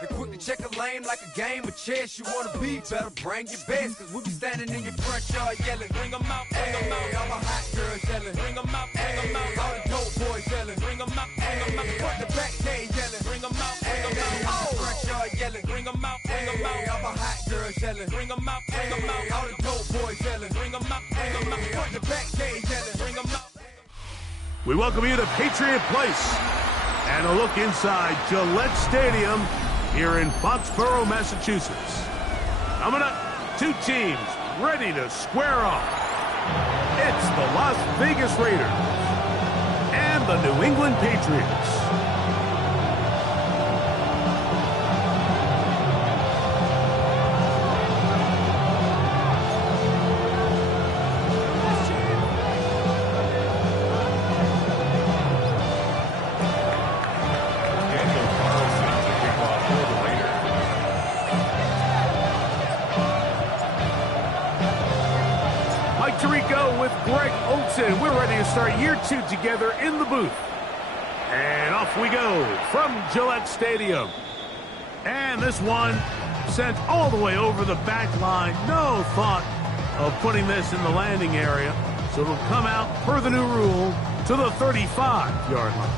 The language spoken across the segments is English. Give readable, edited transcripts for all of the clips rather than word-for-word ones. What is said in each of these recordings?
They quick to check a lane like a game of chess. You wanna be better, bring your best. Cause we be standing in your front yard yelling. Bring 'em out, bring 'em out. All the hot girls yelling. Bring 'em out, bring 'em out. All the dope boys yelling. Bring 'em out, bring 'em out. Front to back, they yelling. Bring 'em out, bring 'em out. Front yard yelling. Bring 'em out, bring 'em out. All the hot girls yelling. Bring 'em out, bring 'em out. All the dope boys yelling. Bring 'em out, bring 'em out. Front to back, they yelling. Bring 'em out. We welcome you to Patriot Place and a look inside Gillette Stadium here in Foxborough, Massachusetts. Coming up, two teams ready to square off. It's the Las Vegas Raiders and the New England Patriots. We're ready to start year 2 together in the booth. And off we go from Gillette Stadium. And this one sent all the way over the back line. No thought of putting this in the landing area. So it'll come out, per the new rule, to the 35-yard line.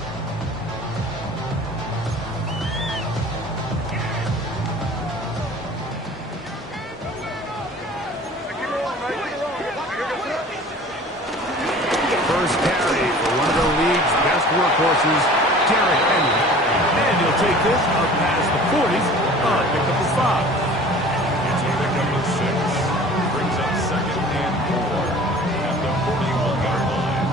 First carry for one of the league's best workhorses, Derrick Henry. And he'll take this up past the 40, pick up a 5. It's a pick up of 6. Brings up 2nd and 4 at the 41-yard line.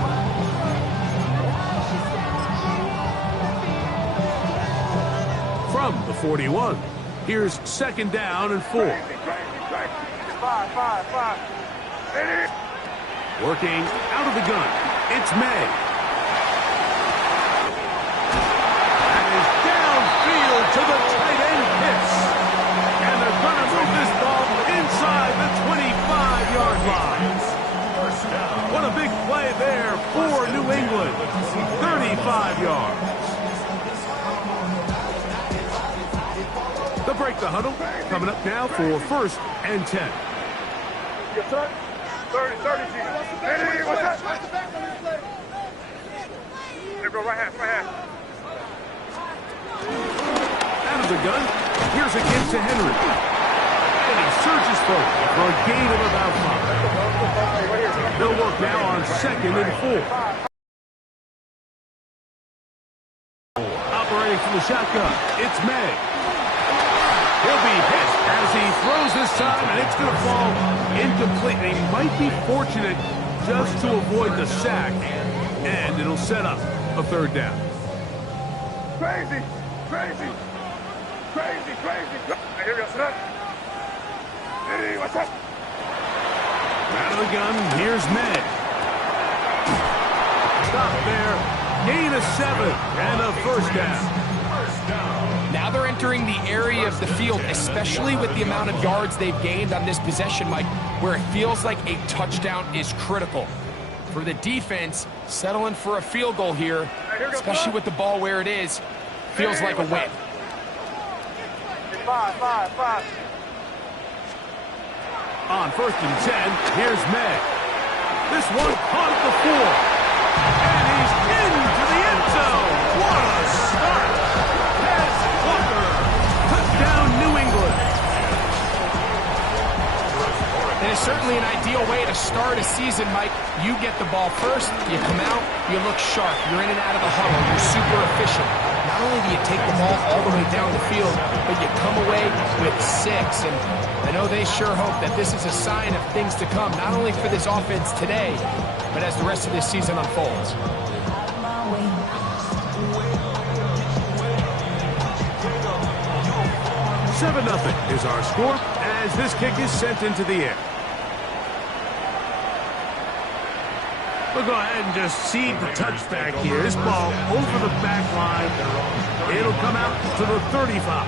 From the 41, here's 2nd down and 4. 5. Working out of the gun, it's May. And is downfield to the tight end hits. And they're going to move this ball inside the 25-yard line. What a big play there for New England. 35 yards. The break the huddle coming up now for 1st and 10. Yes, sir. 30, Hey, what's that? Hey, bro, right hand. Out of the gun, here's a give to Henry. And he surges forward for a gain of about 5. They'll work now on 2nd and 4. Operating from the shotgun, it's May. He'll be hit as he throws this time, and it's going to fall incomplete. And he might be fortunate just to avoid the sack, and it'll set up a 3rd down. Crazy. Here we go, son. Hey, what's up? Out of the gun, here's May. Stop there. Gain of 7 and a 1st down. Now they're entering the area of the field, especially with the amount of yards they've gained on this possession, Mike, where it feels like a touchdown is critical. For the defense, settling for a field goal here, especially with the ball where it is, feels like a win. 5. On 1st and 10, here's May. This one caught at the 4. And he's into the end zone. What a start. Touchdown, New England. And it's certainly an ideal way to start a season, Mike. You get the ball first, you come out, you look sharp, you're in and out of the huddle, you're super efficient. Not only do you take the ball all the way down the field, but you come away with 6. And I know they sure hope that this is a sign of things to come, not only for this offense today, but as the rest of this season unfolds. 7-0 is our score as this kick is sent into the air. We'll go ahead and just seed the touchback here. This ball over the back line. It'll come out to the 35.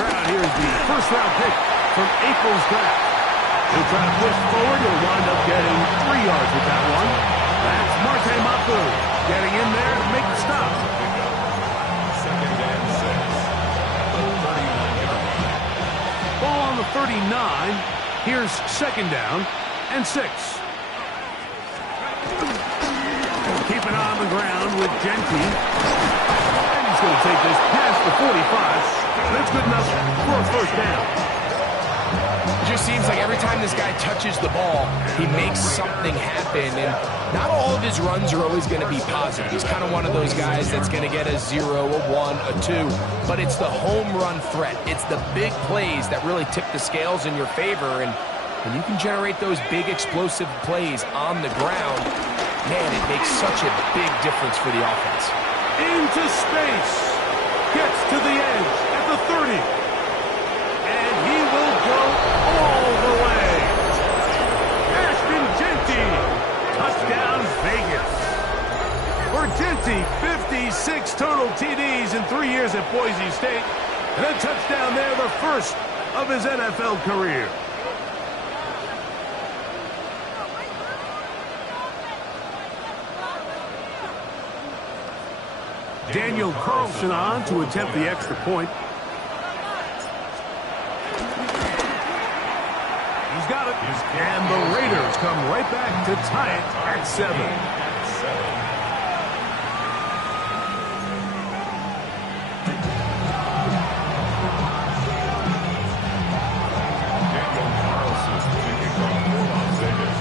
ground. Here's the first-round pick from April's draft. He'll try to push forward. He'll wind up getting 3 yards with that one. That's Marte Mapu getting in there to make the stop. Second and 6. Ball on the 39. Here's second down and 6. Keep an eye on the ground with Genty. And he's going to take this past the 45. That's good enough for a first down. It just seems like every time this guy touches the ball, he makes something happen. And not all of his runs are always going to be positive. He's kind of one of those guys that's going to get a 0, a 1, a 2. But it's the home run threat. It's the big plays that really tip the scales in your favor. And when you can generate those big explosive plays on the ground, man, it makes such a big difference for the offense. Into space. Gets to the edge at the 30. And he will go all the way. Ashton Genty. Touchdown Vegas. For Genty, 56 total TDs in 3 years at Boise State. And a touchdown there, the first of his NFL career. Daniel Carlson on to attempt the extra point. He's got it. And the Raiders come right back to tie it at 7.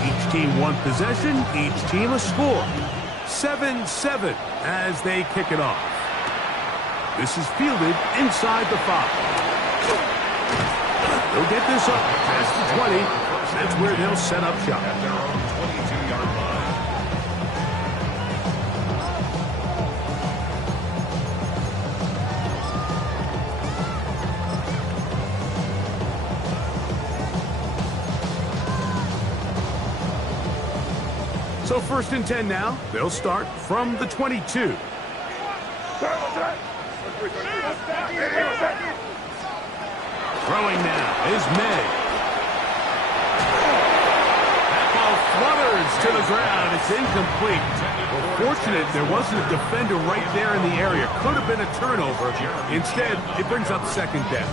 Each team one possession, each team a score. 7-7 as they kick it off. This is fielded inside the 5. They'll get this up past the 20. That's where they'll set up shop. At their own 22-yard line. So first and 10 now. They'll start from the 22. Throwing now is May. That ball flutters to the ground. It's incomplete. Well, fortunate there wasn't a defender right there in the area. Could have been a turnover. Instead, it brings up second down.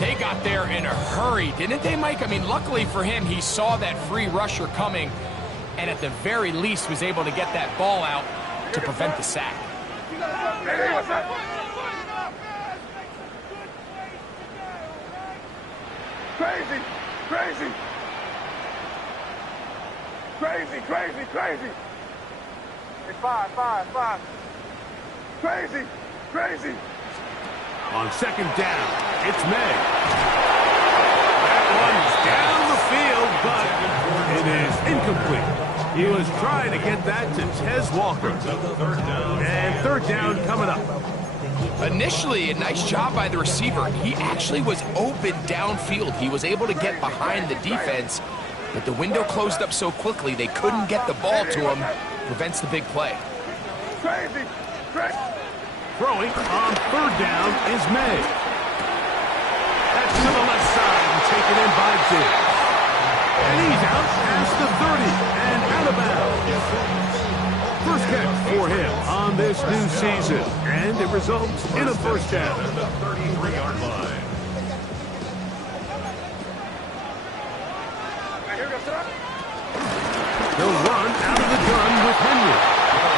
They got there in a hurry, didn't they, Mike? I mean, luckily for him, he saw that free rusher coming, and at the very least was able to get that ball out to prevent the sack. Crazy, crazy. Crazy, crazy, crazy. Hey, five. Crazy, crazy. On second down, it's May. That one's down the field, but it is incomplete. He was trying to get that to Tez Walker. And third down coming up. Initially, a nice job by the receiver. He actually was open downfield. He was able to get behind the defense, but the window closed up so quickly they couldn't get the ball to him. Prevents the big play. Crazy, crazy. Throwing on third down is May. That's to the left side and taken in by Diggs. And he's out past the 30 and out of bounds. First catch for him on this new season, and it results in a first down. At the 33-yard line. They'll run out of the gun with Henry.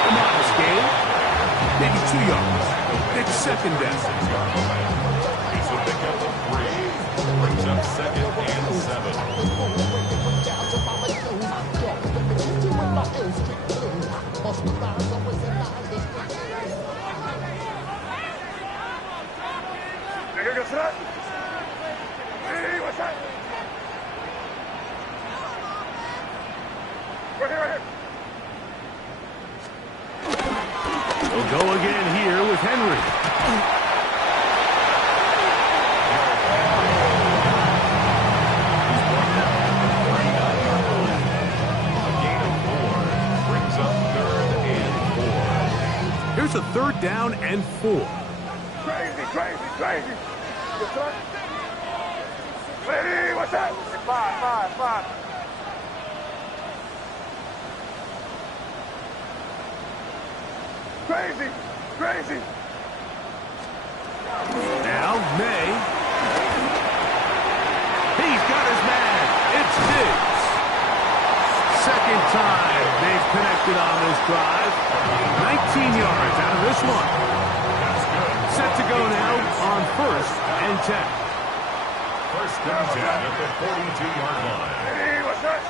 A modest gain, maybe 2 yards. It's second down. He's a pickup of 3. Brings up second and 7. Hey, what's that? Right here. They'll go again here with Henry. A gain of 4. Brings up third and 4. Here's a third down and 4. Crazy, crazy, crazy. Ready, what's that? Five. Crazy. Now, May. He's got his man. It's Diggs. Second time they've connected on this drive. 19 yards out of this one. Set to go now on 1st and 10. First and 10 at the 42-yard line. Ready, what's that?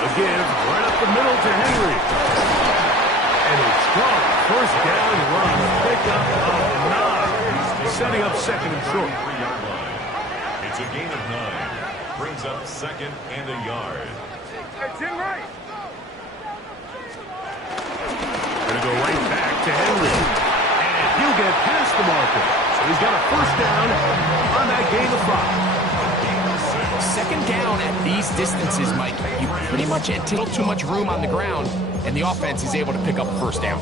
Again, right up the middle to Henry. And a strong first down run. Pick up of 9. Setting up second and short. 3-yard line. It's a gain of 9. Brings up second and a yard. Hey, Jim Wright. Going to go right back to Henry. And he'll get past the marker. So he's got a first down on that gain of 5. Second down at these distances, Mike, you pretty much had little too much room on the ground, and the offense is able to pick up a first down.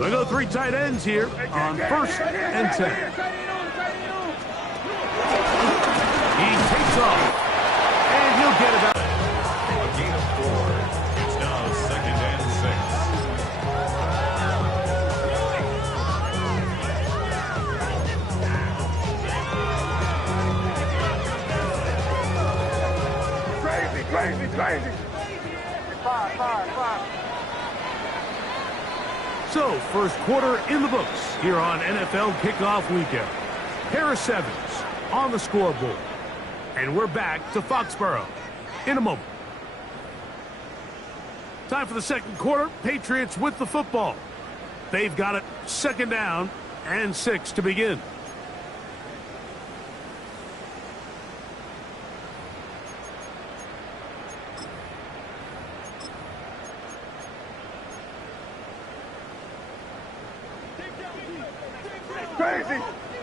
They go 3 tight ends here on 1st and 10. He takes off, and he'll get about A gain of 4. It's now second and 6. Crazy. Five. So, first quarter in the books here on NFL Kickoff Weekend. Pair of 7s on the scoreboard. And we're back to Foxborough in a moment. Time for the second quarter. Patriots with the football. They've got it second down and 6 to begin.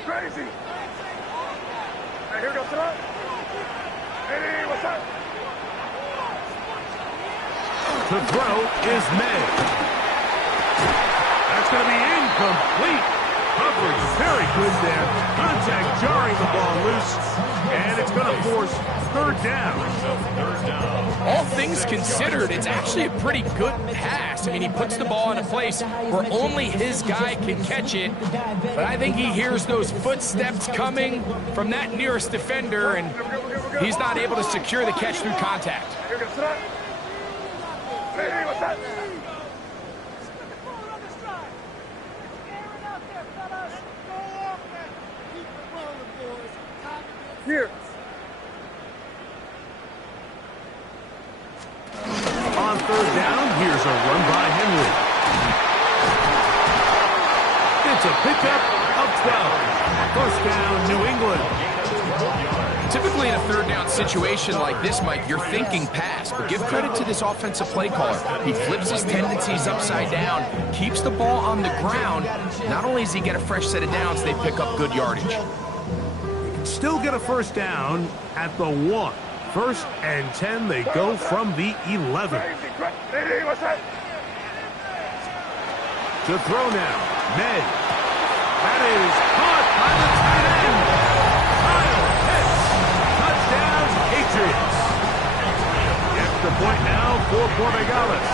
Crazy. Hey, here we go, son. Hey, what's up? To throw is May. That's going to be incomplete. Coverage very good there. Contact jarring the ball loose. And it's going to force third down. All things considered, it's actually a pretty good pass. I mean, he puts the ball in a place where only his guy can catch it. But I think he hears those footsteps coming from that nearest defender, and he's not able to secure the catch through contact. Here we go, son. Hey, what's that? Here. On third down, here's a run by Henry. It's a pickup of 12. First down, New England. Typically in a third down situation like this, Mike, you're thinking pass, but give credit to this offensive play caller. He flips his tendencies upside down, keeps the ball on the ground. Not only does he get a fresh set of downs, they pick up good yardage. Still get a first down at the 1. First and 10, they go from the 11. Hey, what's that? To throw now, May. That is caught by the tight end. Kyle Pitts. Touchdown, Patriots. The extra point now for Portugales.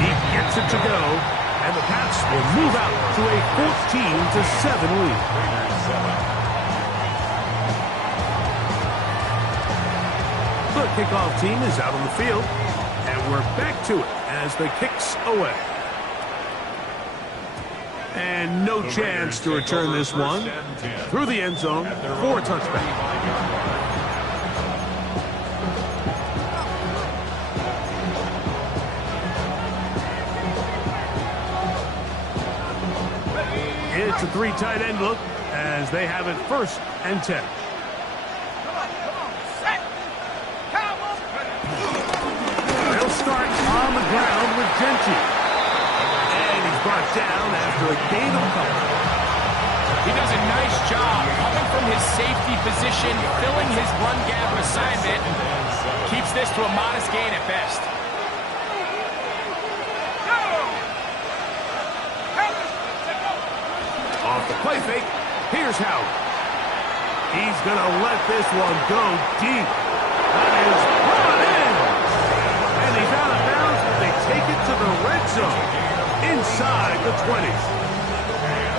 He gets it to go, and the Pats will move out to a 14-7 lead. The kickoff team is out on the field, and we're back to it as the kicks away. And no chance to return this one through the end zone for a touchback. It's a 3 tight end look as they have it first and 10. They'll start on the ground with Gentry. And he's brought down after a gain of a couple. He does a nice job coming from his safety position, filling his run gap assignment. Keeps this to a modest gain at best. Off the play fake, here's Howard. He's going to let this one go deep. That is brought in. And he's out of bounds, but they take it to the red zone. Inside the 20.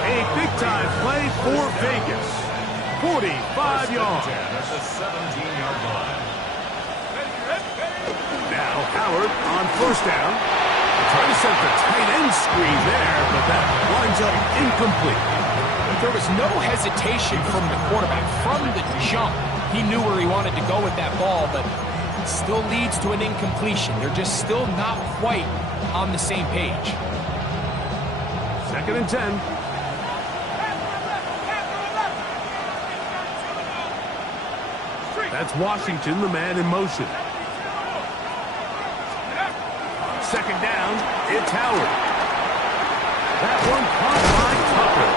A big-time play for Vegas. 45 yards. At the 17-yard line. Now Howard on first down. Trying to set the tight end screen there, but that winds up incomplete. There was no hesitation from the quarterback. From the jump, he knew where he wanted to go with that ball, but it still leads to an incompletion. They're just still not quite on the same page. 2nd and 10. That's Washington, the man in motion. 2nd down, it's Howard. That one caught by Tucker.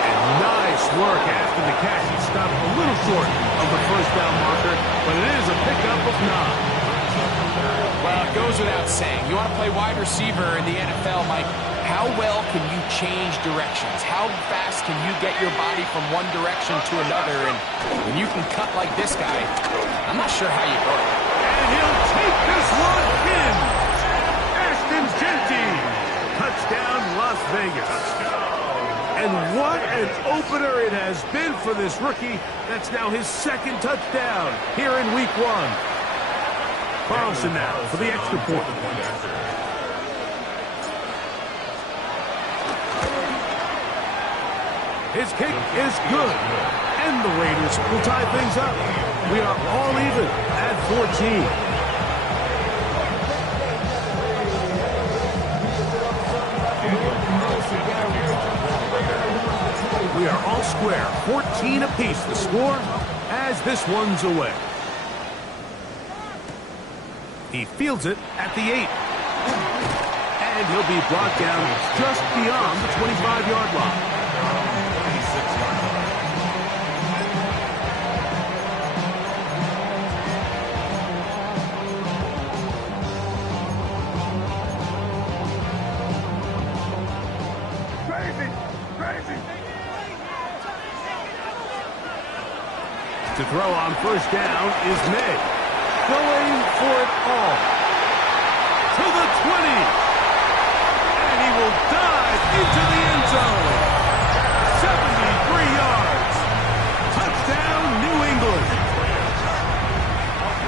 And nice work after the catch. He stopped a little short of the first down marker, but it is a pickup of 9. Well, it goes without saying. You want to play wide receiver in the NFL, Mike, how well can you change directions? How fast can you get your body from one direction to another? And when you can cut like this guy, I'm not sure how you go. And he'll take this one in. Ashton's Genty. Touchdown, Las Vegas. And what an opener it has been for this rookie. That's now his 2nd touchdown here in week 1. Carlson now for the extra point. His kick is good. And the Raiders will tie things up. We are all even at 14. We are all square. 14 apiece the score as this one's away. He fields it at the 8. And he'll be brought down just beyond the 25-yard line. To throw on first down is May. Going for it all. To the 20. And he will dive into the end zone. 73 yards. Touchdown, New England.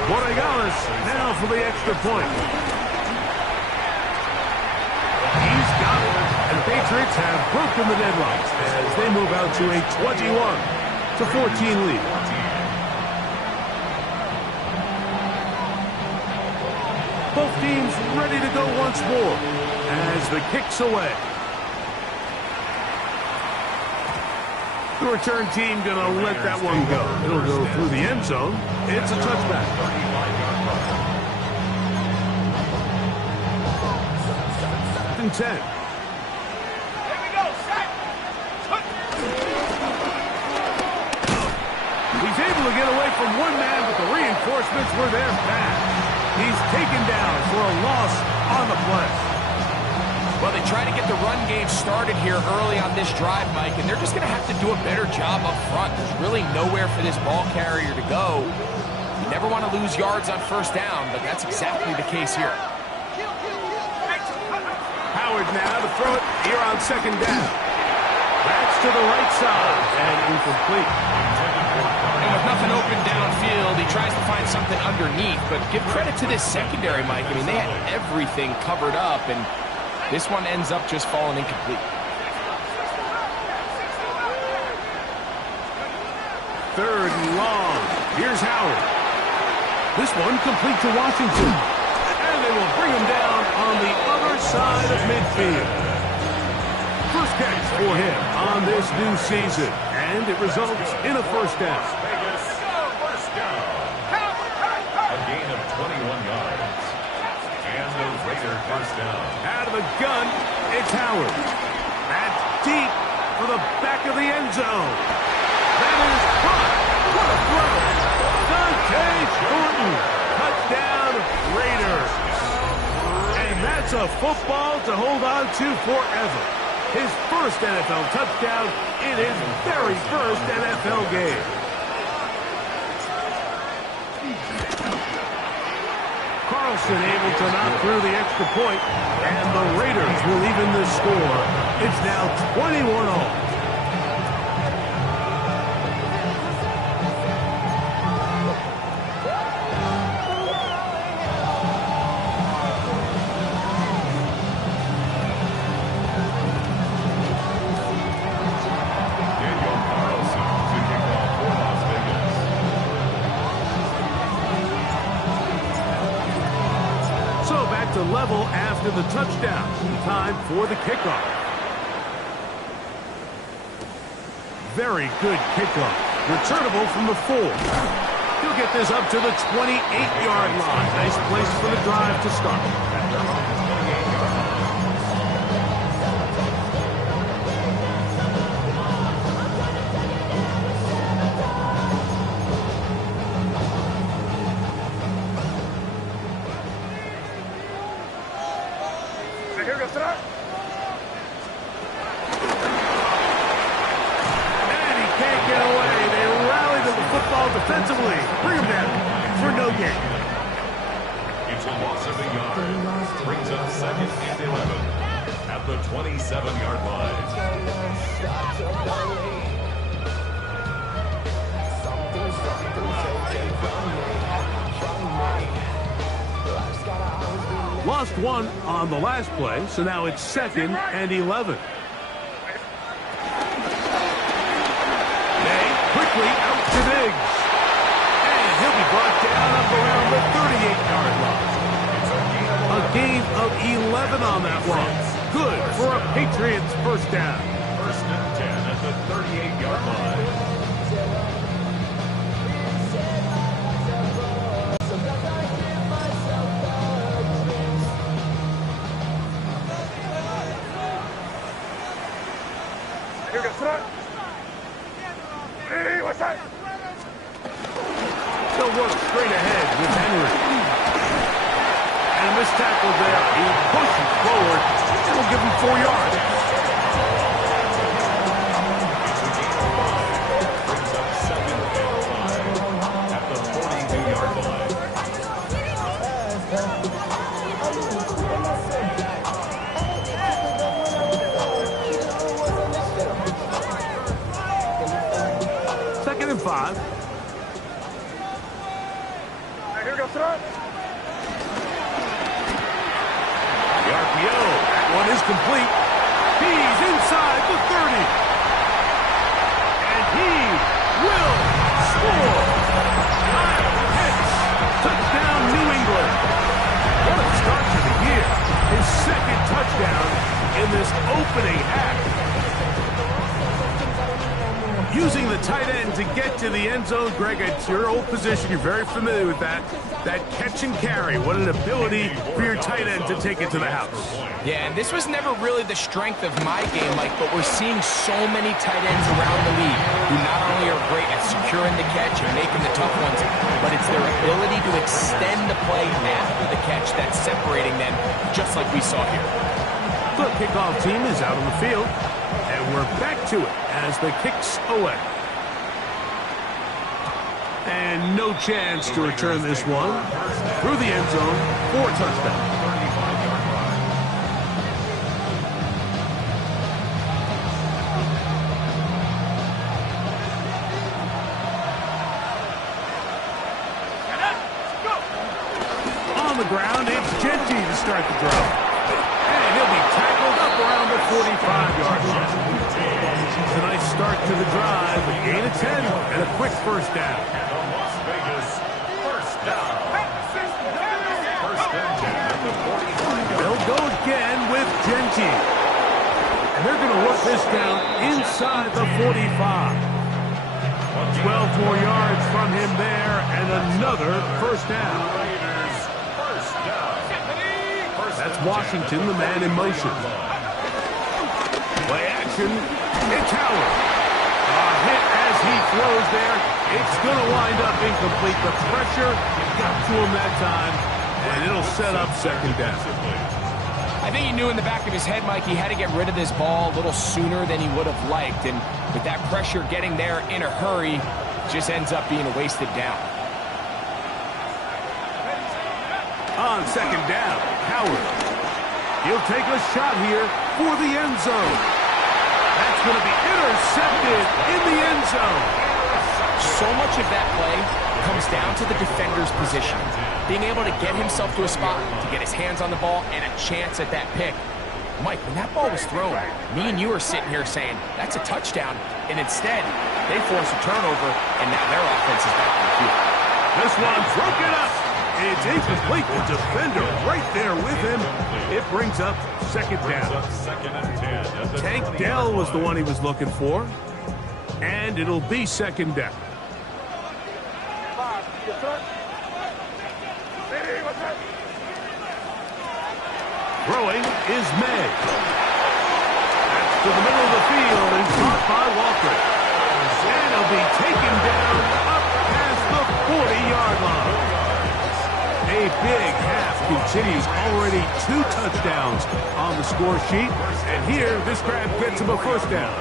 Borregales now for the extra point. He's got it. And the Patriots have broken the deadlock as they move out to a 21-14 lead. Both teams ready to go once more as the kick's away. The return team going to let that one go. It'll go through the end zone. It's a touchback. 3rd and 10. He's able to get away from one man, but the reinforcements were there fast. He's taken down for a loss on the play. Well, they try to get the run game started here early on this drive, Mike, and they're just going to have to do a better job up front. There's really nowhere for this ball carrier to go. You never want to lose yards on first down, but that's exactly the case here. Howard now to throw it here on 2nd down. That's to the right side and incomplete. And with nothing open downfield, he tries to find something underneath, but give credit to this secondary, Mike. I mean, they had everything covered up, and this one ends up just falling incomplete. 3rd and long. Here's Howard. This one complete to Washington. And they will bring him down on the other side of midfield. First catch for him on this new season, and it results in a first down. First down. A gain of 21 yards. And the Raider first down. Out of the gun, it's Howard. That's deep for the back of the end zone. That is caught. What a throw. Dante Thornton. Touchdown, Raiders. And that's a football to hold on to forever. His first NFL touchdown in his very first NFL game. Carlson able to knock through the extra point, and the Raiders will even the score. It's now 21-all. To level after the touchdown. Time for the kickoff. Very good kickoff. Returnable from the 4. He'll get this up to the 28-yard line. Nice place for the drive to start. Defensively, bring him down for no gain. It's a loss of a yard. Brings up 2nd and 11 at the 27-yard line. Lost one on the last play, so now it's 2nd and 11. They quickly out to Diggs. He'll be brought down up around the 38-yard line. A gain of 11 on that one. Good for a Patriots first down. 1st and 10 at the 38-yard line. They'll work straight ahead with Henry. And this tackle there, he pushes forward. It'll give him 4 yards. Brings up 2nd and 5 at the 42-yard line. Second and 5. The RPO, that one is complete. He's inside the 30. And he will score. Kyle Pitts, touchdown New England. What a start to the year. His 2nd touchdown in this opening half. Using the tight end to get to the end zone, Greg, it's your old position. You're very familiar with that. That catch and carry. What an ability for your tight end to take it to the house. Yeah, and this was never really the strength of my game, Mike, but we're seeing so many tight ends around the league who not only are great at securing the catch and making the tough ones, but it's their ability to extend the play after the catch that's separating them, just like we saw here. The kickoff team is out on the field, and we're back to it as the kick's away. And no chance to return this one through the end zone for a touchdown. On the ground, it's Genty to start the drive. And he'll be tackled up around the 45-yard line. It's a nice start to the drive, a gain of 10, and a quick first down. And the Las Vegas first down. 1st and 10 at the 45-yard. They'll go again with Genty. And they're going to work this down inside the 45. 12 more yards from him there, and another first down. Raiders first down. That's Washington, the man in motion. Play action. It's Howard. A hit as he throws there. It's going to wind up incomplete. The pressure got to him that time, and it'll set up second down. I think he knew in the back of his head, Mike, he had to get rid of this ball a little sooner than he would have liked. And with that pressure getting there in a hurry, just ends up being a wasted down. On second down, Howard. He'll take a shot here for the end zone. That's going to be intercepted in the end zone. So much of that play comes down to the defender's position. Being able to get himself to a spot, to get his hands on the ball, and a chance at that pick. Mike, when that ball was thrown, me and you are sitting here saying, that's a touchdown. And instead, they force a turnover, and now their offense is back on the field. This one broken up. It's incomplete. The defender right there with him. It brings up second down. Tank Dell was the one he was looking for. And it'll be second down. Throwing is May. That's to the middle of the field and caught by Walker. And he'll be taken down up past the 40-yard line. A big half continues. Already 2 touchdowns on the score sheet. And here, this grab gets him a first down.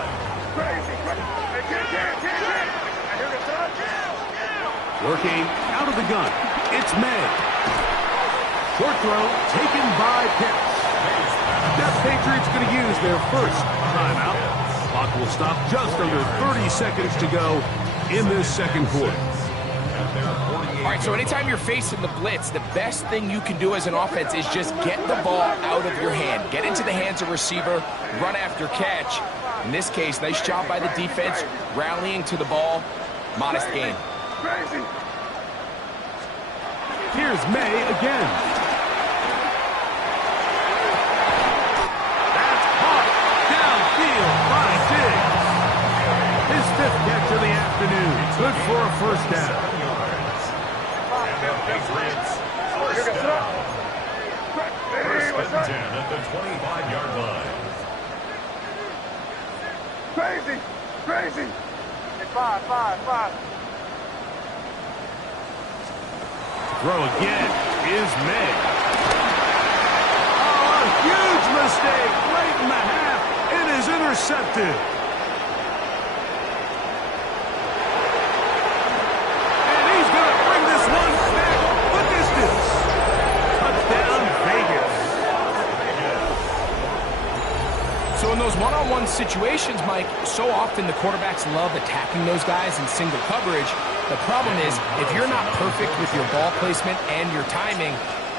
Working out of the gun. It's May. Short throw taken by Pitts. The Patriots going to use their first timeout. Clock will stop just under 30 seconds to go in this second quarter. All right, so anytime you're facing the blitz, the best thing you can do as an offense is just get the ball out of your hand. Get into the hands of receiver, run after catch. In this case, nice job by the defense, rallying to the ball. Modest gain. Here's May again. That's caught downfield by Diggs. His 5th catch of the afternoon. Good for a first down. First and 10 at the 25-yard line. Crazy. 5. Throw again is May. Oh, a huge mistake late in the half. It is intercepted. And he's going to bring this one back the distance. Touchdown, Vegas. So in those one-on-one situations, Mike, so often the quarterbacks love attacking those guys in single coverage. The problem is, if you're not perfect with your ball placement and your timing,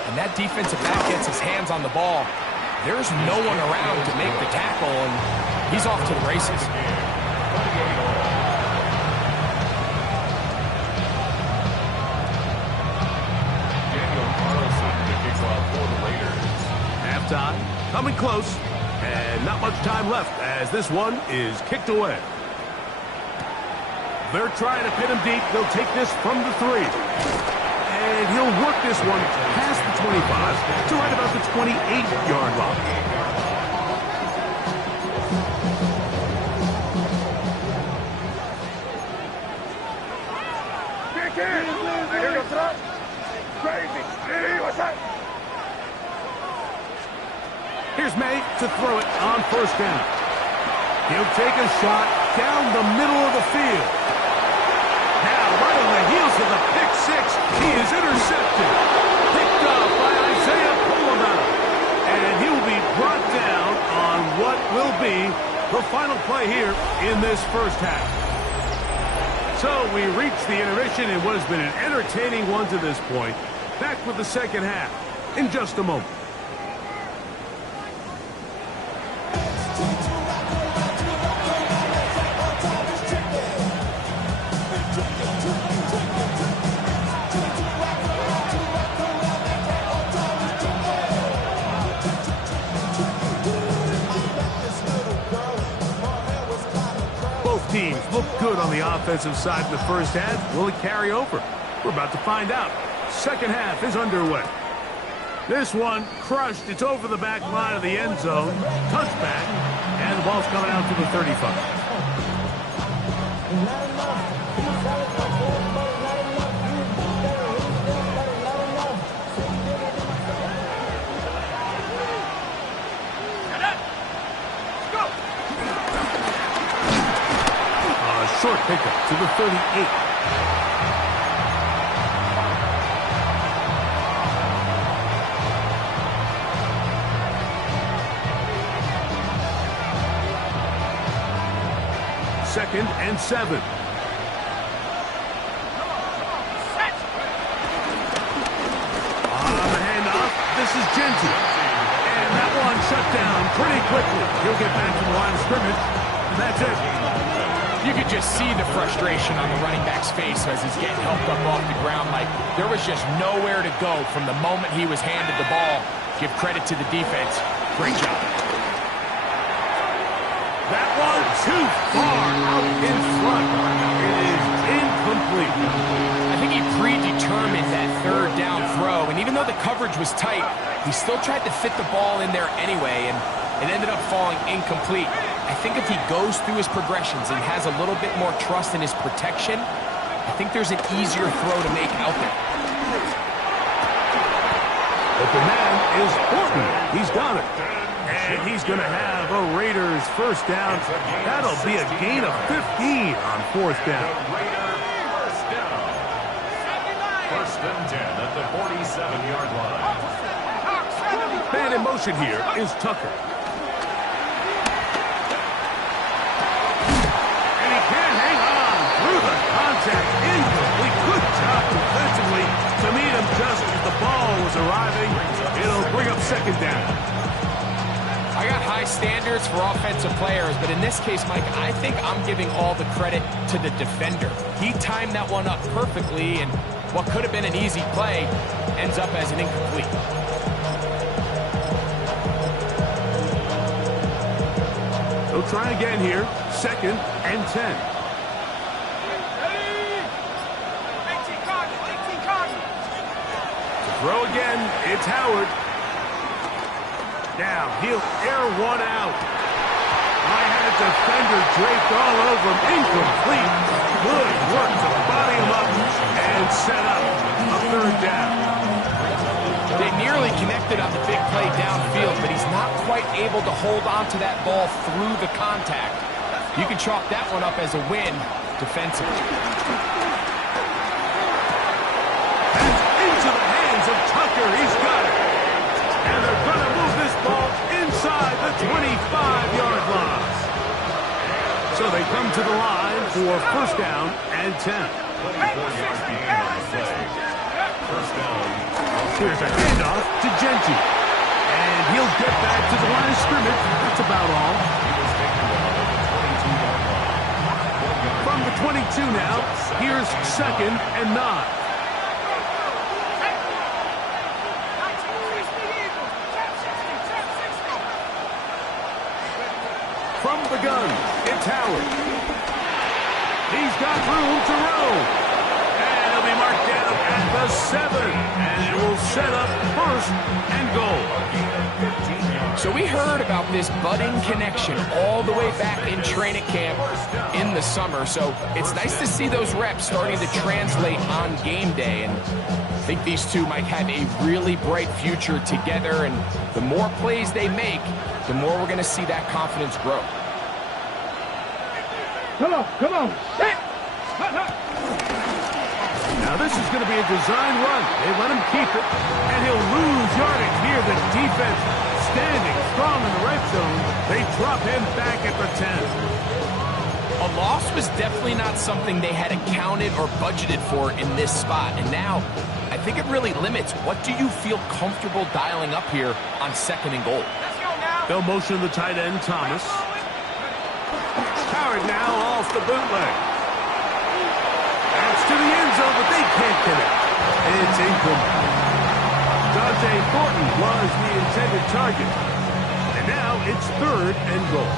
and that defensive back gets his hands on the ball, there's no one around to make the tackle, and he's off to the races. Halftime, coming close, and not much time left as this one is kicked away. They're trying to pin him deep. They'll take this from the 3. And he'll work this one past the 25 to right about the 28-yard line. Here's May to throw it on first down. He'll take a shot down the middle of the field. Now, right on the heels of the pick 6, he is intercepted. Picked up by Isaiah Pullman. And he will be brought down on what will be the final play here in this first half. So we reach the intermission in what has been an entertaining one to this point. Back with the second half in just a moment. Teams look good on the offensive side in the first half. Will it carry over? We're about to find out. Second half is underway. This one crushed. It's over the back line of the end zone. Touchback. And the ball's coming out to the 35. Short pickup to the 38. Second and 7. On the handoff, this is Genty. And that one shut down pretty quickly. He'll get back to the line of scrimmage, and that's it. You could just see the frustration on the running back's face as he's getting helped up off the ground. Like, there was just nowhere to go from the moment he was handed the ball. Give credit to the defense. Great job. That one too far out in front. It is incomplete. I think he predetermined that third down throw, and even though the coverage was tight, he still tried to fit the ball in there anyway, and it ended up falling incomplete. I think if he goes through his progressions and has a little bit more trust in his protection, I think there's an easier throw to make out there. Open man is Horton. He's got it. And he's going to have a Raiders first down. That'll be a gain of 15 on fourth down. First and 10 at the 47-yard line. Man in motion here is Tucker. Incomplete. Good job defensively to meet him just as the ball was arriving. It'll bring up second down. I got high standards for offensive players, but in this case, Mike, I think I'm giving all the credit to the defender. He timed that one up perfectly, and what could have been an easy play ends up as an incomplete. They'll try again here. Second and 10. Throw again, it's Howard. Now, he'll air one out. I had a defender draped all over him. Incomplete. Good work to body him up and set up a third down. They nearly connected on the big play downfield, but he's not quite able to hold on to that ball through the contact. You can chalk that one up as a win defensively. He's got it. And they're going to move this ball inside the 25-yard line. So they come to the line for first down and 10. 24-yard gain on the play. First down. Here's a handoff to Genty. And he'll get back to the line of scrimmage. That's about all. From the 22 now, here's second and 9. From the gun, it's Howard. He's got room to roam. And he'll be marked down at the 7. And it will set up first and goal. So we heard about this budding connection all the way back in training camp in the summer. So it's nice to see those reps starting to translate on game day. And I think these two might have a really bright future together. And the more plays they make, the more we're going to see that confidence grow. Come on, set! Now this is going to be a design run. They let him keep it, and he'll lose yardage here. The defense standing strong in the red zone. They drop him back at the 10. A loss was definitely not something they had accounted or budgeted for in this spot. And now, I think it really limits what do you feel comfortable dialing up here on second and goal. They'll motion the tight end, Thomas. Howard now off the bootleg. That's to the end zone, but they can't connect. It's incomplete. Dante Thornton was the intended target. And now it's third and goal.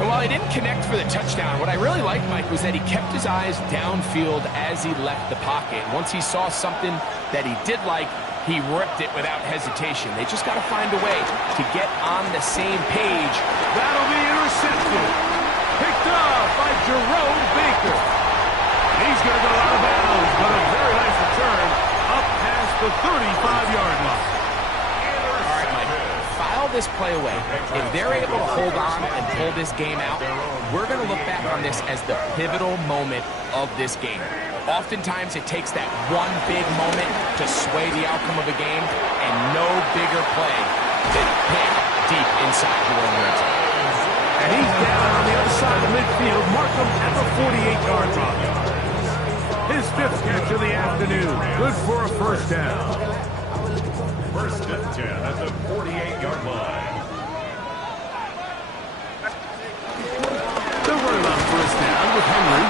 And while he didn't connect for the touchdown, what I really liked, Mike, was that he kept his eyes downfield as he left the pocket. Once he saw something that he did like, He ripped it without hesitation. They just got to find a way to get on the same page. That'll be intercepted. Picked up by Jerome Baker. He's going to go out of bounds, but a very nice return up past the 35-yard line. All right, Mike, file this play away. If they're able to hold on and pull this game out, we're going to look back on this as the pivotal moment of this game. Oftentimes, it takes that one big moment to sway the outcome of a game, and no bigger play than a pick deep inside your own red zone. And he's down on the other side of midfield. Mark him at the 48-yard line. His fifth catch of the afternoon. Good for a first down. First and 10 at the 48-yard line. They're running on first down with Henry.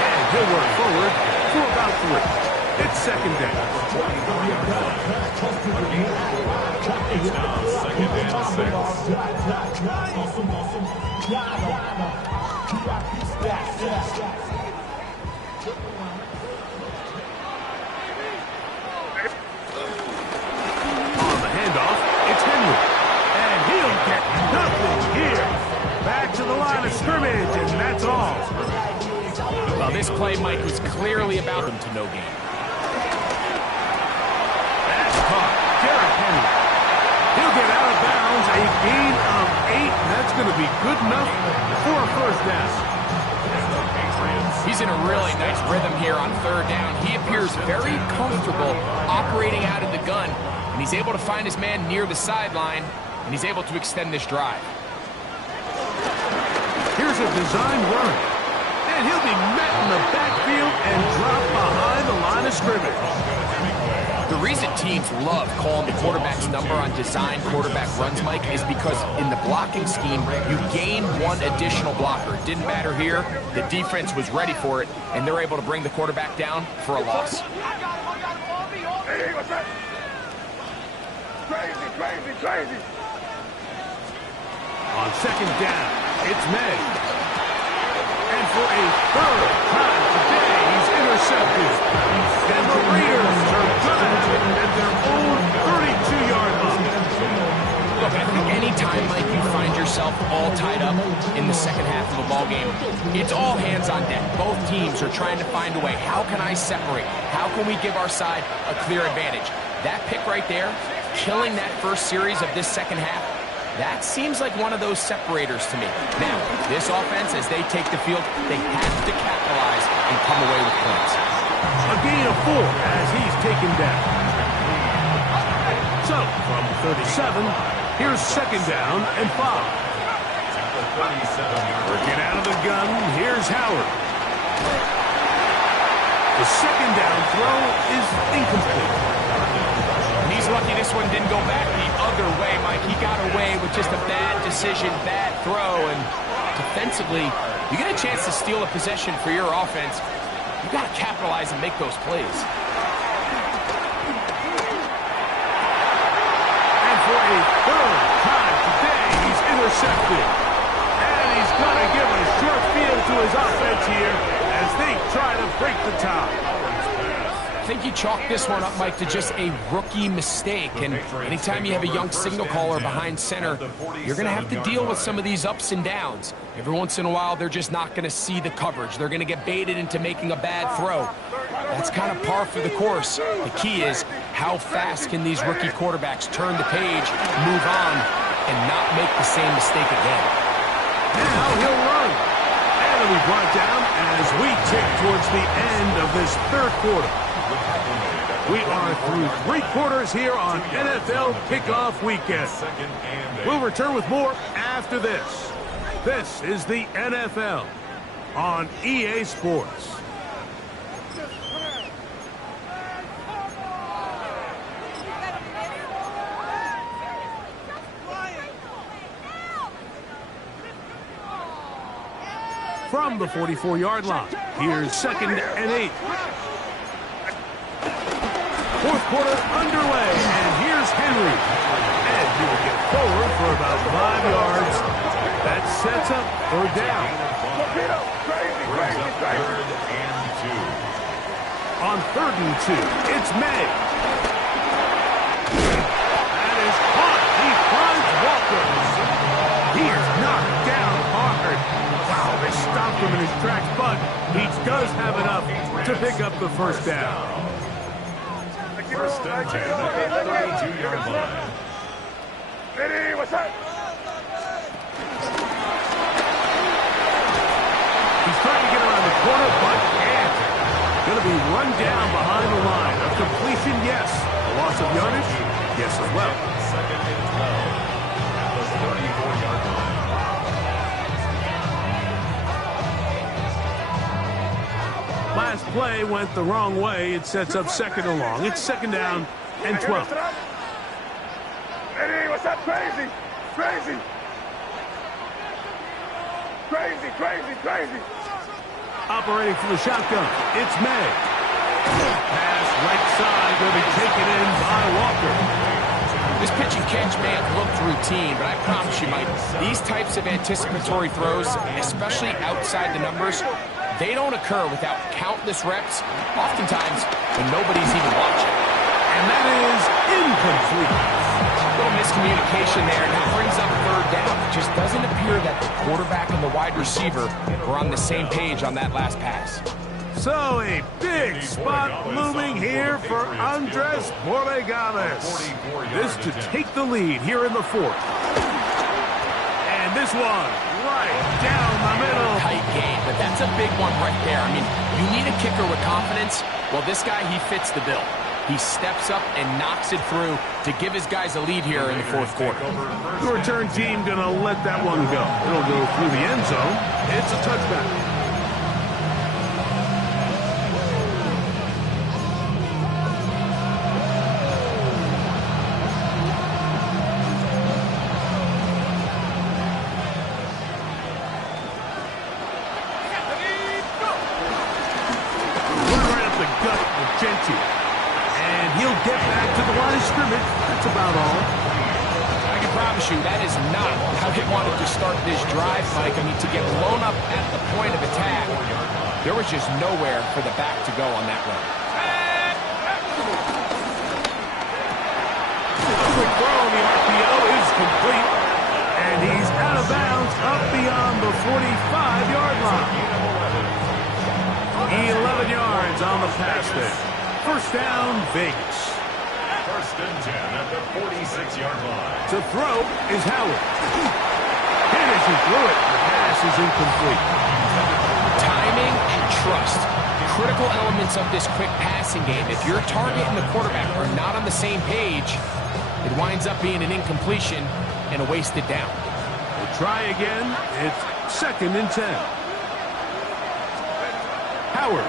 And he'll work forward for about 3. It's second down. It's now second and 6. On the handoff, it's Henry. And he'll get nothing here. Back to the line of scrimmage, and that's all. Well, this play, Mike, was clearly about them to no gain. That's caught. Derrick Henry. He'll get out of bounds, a gain of 8, and that's going to be good enough for a first down. He's in a really nice rhythm here on third down. He appears very comfortable operating out of the gun, and he's able to find his man near the sideline, and he's able to extend this drive. Here's a design run, and he'll be met in the backfield and dropped behind the line of scrimmage. The reason teams love calling the quarterback's number on design quarterback runs, Mike, is because in the blocking scheme, you gain one additional blocker. It didn't matter here. The defense was ready for it, and they're able to bring the quarterback down for a loss. Hey, what's that? Crazy. On second down, it's May. And for a third time today, he's intercepted. And the Raiders are done at their own 32-yard line. Look, I think any time, Mike, you find yourself all tied up in the second half of a ball game, it's all hands on deck. Both teams are trying to find a way. How can I separate? How can we give our side a clear advantage? That pick right there, killing that first series of this second half, that seems like one of those separators to me. Now, this offense, as they take the field, they have to capitalize and come away with points. A gain of 4 as he's taken down. So, from 37, here's second down and 5. Working out of the gun, here's Howard. The second down throw is incomplete. He's lucky this one didn't go back the other way, Mike. He got away with just a bad decision, bad throw, and defensively, you get a chance to steal a possession for your offense. You got to capitalize and make those plays. And for a third time today, he's intercepted. And he's going to give a short field to his offense here as they try to break the tie. I think you chalk this one up, Mike, to just a rookie mistake. And anytime you have a young signal caller behind center, you're going to have to deal with some of these ups and downs. Every once in a while, they're just not going to see the coverage. They're going to get baited into making a bad throw. That's kind of par for the course. The key is how fast can these rookie quarterbacks turn the page, move on, and not make the same mistake again. Now he'll run. And he'll be brought down as we tick towards the end of this third quarter. We are through 3 quarters here on NFL Kickoff Weekend. We'll return with more after this. This is the NFL on EA Sports. From the 44-yard line, here's second and 8. Fourth quarter underway, and here's Henry. And he will get forward for about 5 yards. That sets up third down. Third and 2. On 3rd and 2, it's May. does have enough to pick up the first down. First and 10 at the 32-yard line. Ready, what's up? He's trying to get around the corner, but can't. Going to be run down behind the line. A completion, yes. A loss of yardage, yes as well. Second and 12 at the 34-yard line. Last play went the wrong way. It sets up second and long. It's second down and 12. Ready, what's up? Crazy, crazy. Crazy, crazy, crazy. Operating from the shotgun, it's May. Pass right side, going to be taken in by Walker. This pitch and catch may have looked routine, but I promise you, Mike, these types of anticipatory throws, especially outside the numbers, they don't occur without countless reps, oftentimes when nobody's even watching. And that is incomplete. A little miscommunication there, and that brings up third down. It just doesn't appear that the quarterback and the wide receiver were on the same page on that last pass. So a big spot looming here for Andres Borregames. This to take the lead here in the fourth. And this one right down the middle. Tight game, but that's a big one right there. I mean, you need a kicker with confidence. Well, this guy, he fits the bill. He steps up and knocks it through to give his guys a lead here in the fourth quarter. The return team going to let that one go. It'll go through the end zone. It's a touchback. Get back to the line of scrimmage. That's about all. I can promise you that is not how he wanted to start this drive, Mike. I mean, to get blown up at the point of attack, there was just nowhere for the back to go on that run. A quick throw on the RPO is complete, and he's out of bounds up beyond the 45-yard line. 11 yards on the pass there. First down, Vegas. First and 10 at the 46-yard line. To throw is Howard. And as he threw it, the pass is incomplete. Timing and trust. Critical elements of this quick passing game. If your target and the quarterback are not on the same page, it winds up being an incompletion and a wasted down. We'll try again. It's second and 10. Howard.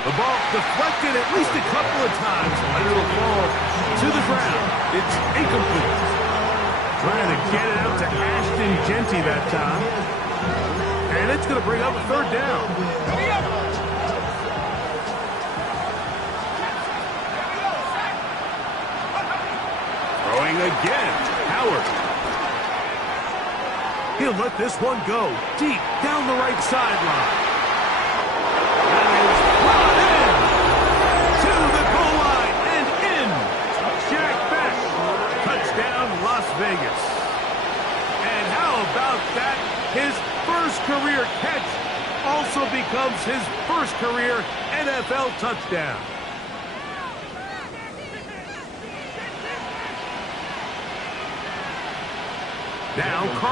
The ball deflected at least a couple of times, but it'll fall to the ground. It's incomplete. Trying to get it out to Ashton Genty that time. And it's going to bring up a third down. Throwing again. Howard. He'll let this one go deep down the right sideline. Vegas. And how about that? His first career catch also becomes his first career NFL touchdown. Now